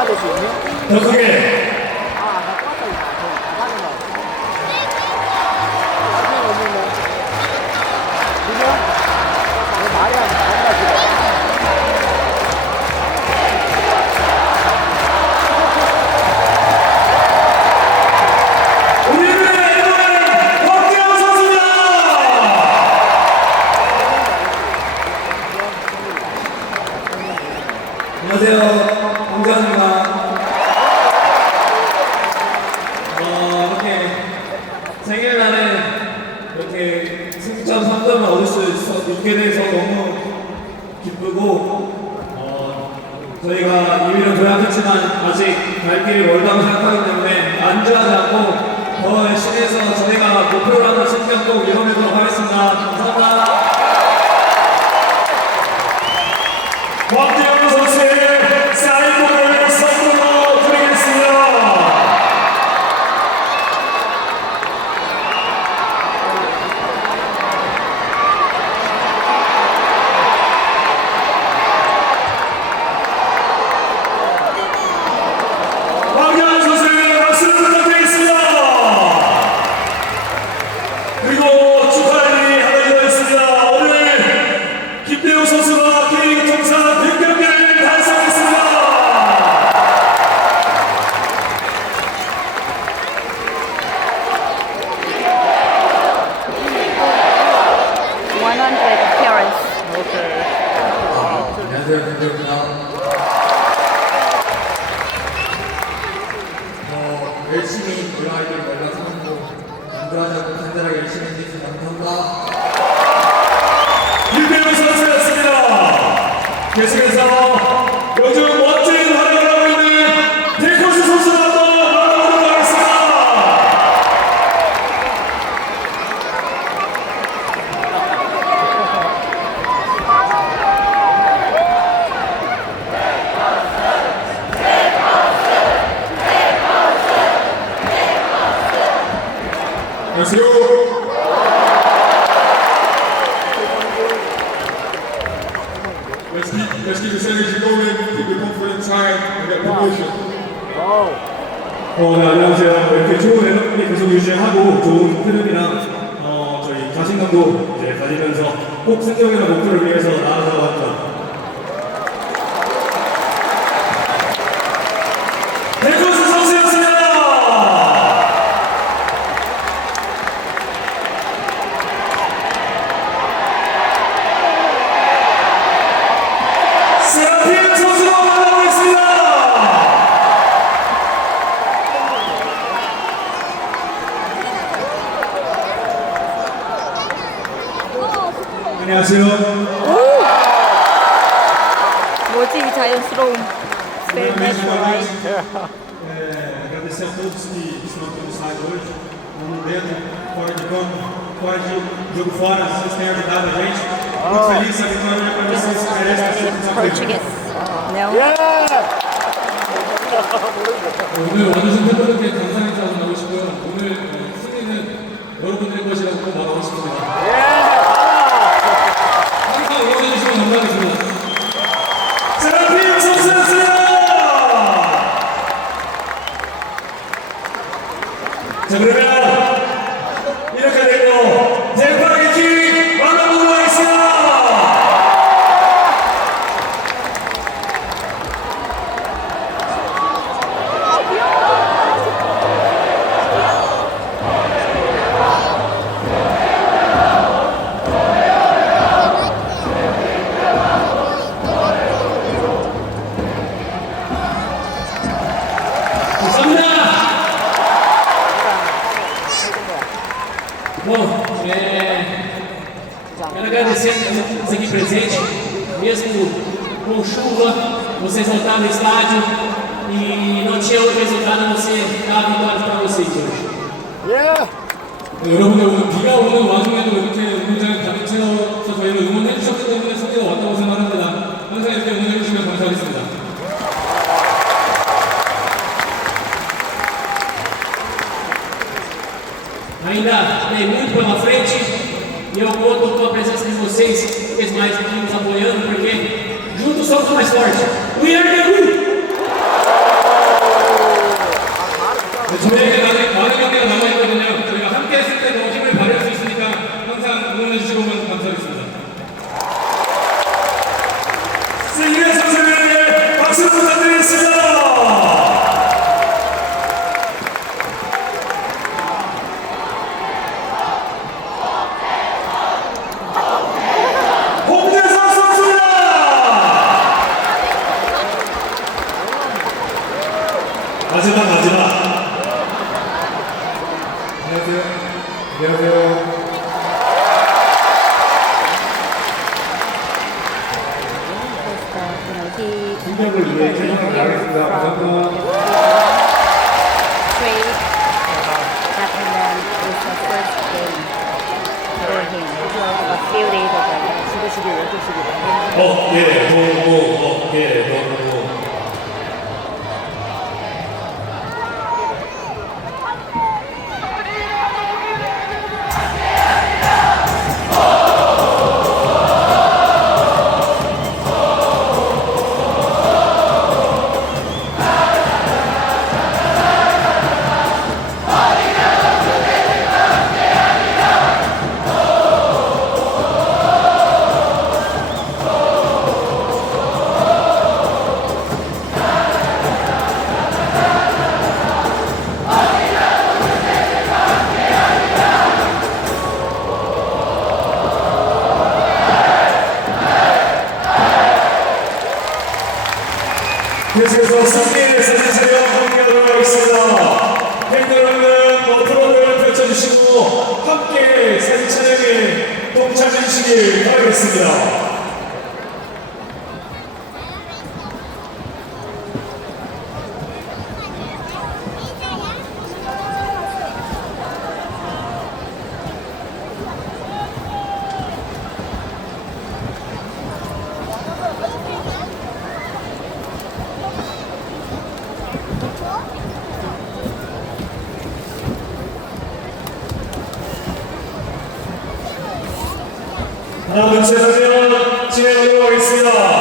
나가줄 수 있니? 더 크게. 아, 나 껐다 이거. 나가는 거. 나중에 오는데. 그죠? 왜 말이 안 나온다, 지금. 안녕하세요, 황재환입니다. 이렇게 생일날에 이렇게 승점 3점을 얻을 수 있게 돼서 너무 기쁘고, 저희가 2위는 도약했지만 아직 갈 길이 멀다고 생각하기 때문에 안주하지 않고 더 열심히 해서 저희가 목표로 하는 승점 꼭 이뤄내도록 하겠습니다. 감사합니다. 황재환 선수의 사인볼을 선물로 드리겠습니다. 황재환 선수의 박수를 부탁드리겠습니다. 그리고 축하할 일이 하나 더 있습니다. 오늘 김대우 선수가 K리그 통산 100경기를 달성했습니다. 100 appearance. 안녕하세요, 김대우입니다. 열심히 올라가길 몰라서 안주하자고 간절하게 열심히 해주셔서 감사합니다. 김대우 선수였습니다. 계속해서 요즘 멋진 활약을 하고 있는 데코스 선수 한번 만나보도록 하겠습니다. 안녕하세요. Let's keep this energy going, keep the confidence high, and get promotion. 네, 안녕하세요. 이렇게 좋은 에너지 계속 유지하고 좋은 흐름이랑 저희 자신감도 이제 가지면서 꼭 승격이라는 목표를 위해서 나아가왔죠. 데코스 선수였습니다. 세라핀 선수가 만나고 있습니다. 안녕하세요. 뭐지 이 자연스러움. It's very natural, right? Agradecer a todos que estão aqui no estádio hoje, no dentro, fora de campo, fora de jogo fora, vocês têm ajudado a gente. Muito feliz, essa vitória é para vocês, merecem essa Portuguese. No? 오늘 와주신 팬분들께 감사 인사 전하고 싶고요. 오늘 승리는 여러분들의 것이라고 꼭 말하고 싶습니다. 항상 응원해주시면 감사하겠습니다. 세라핀 선수였습니다. 자, 그러면 이렇게 되고 대파게티 만나보도록 하겠습니다. 감사합니다. Bom, quero agradecer a todos aqui presentes, mesmo com chuva, vocês voltaram no estádio e não tinha outro resultado a não ser dar a vitória para vocês hoje. 여러분들 오늘 비가 오는 와중에도 이렇게 운동장에 가득 채워서 저희를 응원해 주셨기 때문에 성대가 왔다고 생각합니다. 항상 이렇게 응원해 주시면 감사하겠습니다. Ainda tem muito pela frente e eu conto com a presença de vocês, vocês mais aqui nos apoiando, porque juntos somos mais fortes. We are the Who! 우리에게 많은 경기가 남아있거든요. 저희가 함께 했을 때 더 힘을 발휘할 수 있으니까 항상 응원해주시면 감사하겠습니다. 승리의 선수들에게 박수 부탁드리겠습니다. 홍대선 선수입니다. 마지막. 안녕하세요. He 위해 제공을 나가겠습니다. 감사합니다. trade that was the first game for him a few days ago. 너무. 계속해서 승리의 사진 촬영 함께하도록 하겠습니다. 팬 여러분은 프로그램을 펼쳐주시고 함께 사진 촬영에 동참해 주시길 바라겠습니다. 하나, 둘, 셋 하면 진행하도록 하겠습니다.